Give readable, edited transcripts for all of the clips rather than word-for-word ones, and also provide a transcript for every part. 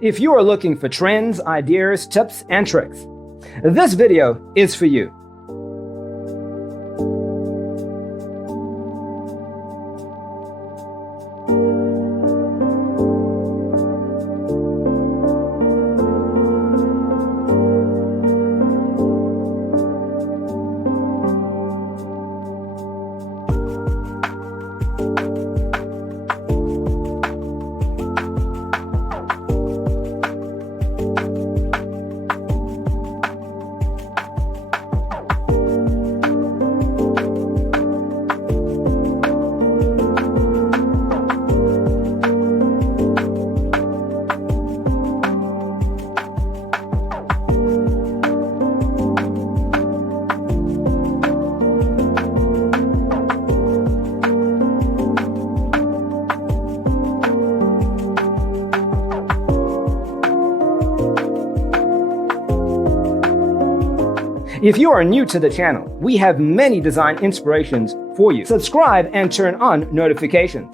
If you are looking for trends, ideas, tips, and tricks, this video is for you. If you are new to the channel, we have many design inspirations for you. Subscribe and turn on notifications.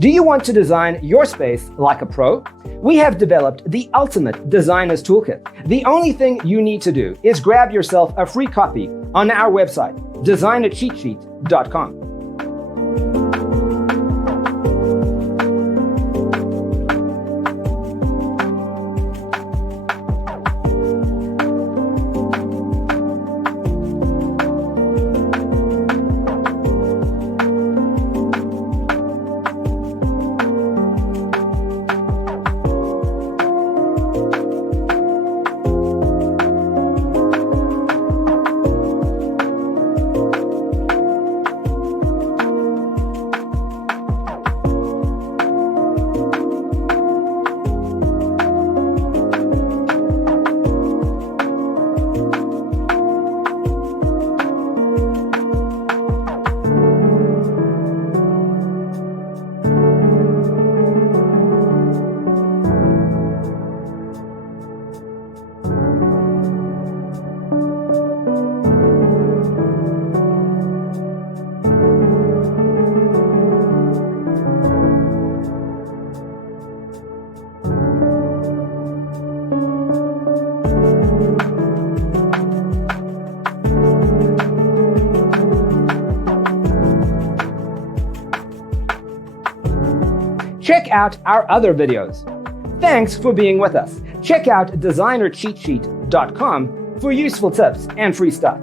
Do you want to design your space like a pro? We have developed the ultimate designer's toolkit. The only thing you need to do is grab yourself a free copy on our website, designercheatsheet.com. Check out our other videos. Thanks for being with us. Check out designercheatsheet.com for useful tips and free stuff.